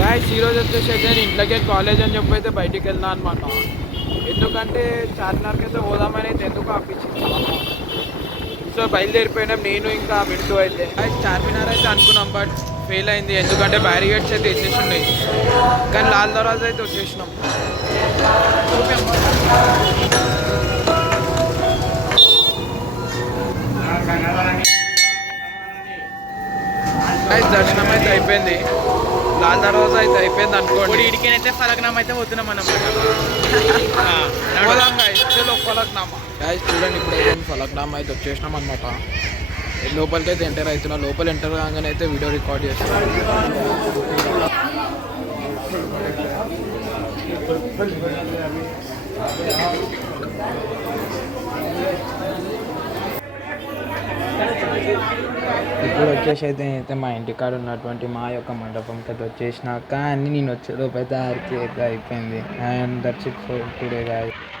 Guys ఈరోజు వచ్చేసి అయితే నేను ఇంట్లోకే కాలేజ్ అని చెప్పి అయితే బయటికి వెళ్దాం అనమాట. ఎందుకంటే చార్మినార్కి అయితే పోదామని అయితే ఎందుకు ఆపించింది. సో బయలుదేరిపోయినాం నేను ఇంకా మింటూ అయితే. గాయస్ చార్మినార్ అయితే అనుకున్నాం బట్ ఫెయిల్ అయింది, ఎందుకంటే బ్యారిగేడ్స్ అయితే వేసేసి ఉన్నాయి. కానీ లాల్ దర్వాజా అయితే వచ్చేసినాం. గాయస్ దర్శనం అయితే అయిపోయింది, లాల్ దర్వాజా అయితే అయిపోయింది అనుకోండి. ఇడికైతే ఫలక్నామా అయితే పోతున్నాం అన్నమాట. పోదాం గాయస్, చలో ఫలక్నామా. గాయస్ చూడండి, ఇప్పుడు అయితే ఫలక్నామా అయితే వచ్చేసినాం అనమాట. లోపలికి అయితే ఎంటర్ అవుతున్నా. లోపల ఎంటర్ కాగానే అయితే వీడియో రికార్డ్ చేస్తున్నాం. ఇప్పుడు వచ్చేసి అయితే మా ఇంటికాడ ఉన్నటువంటి మా యొక్క మండపంకి అయితే వచ్చేసిన. కానీ నేను వచ్చేలోపు అయితే ఆరికి అయితే అయిపోయింది. And that's it for today guys.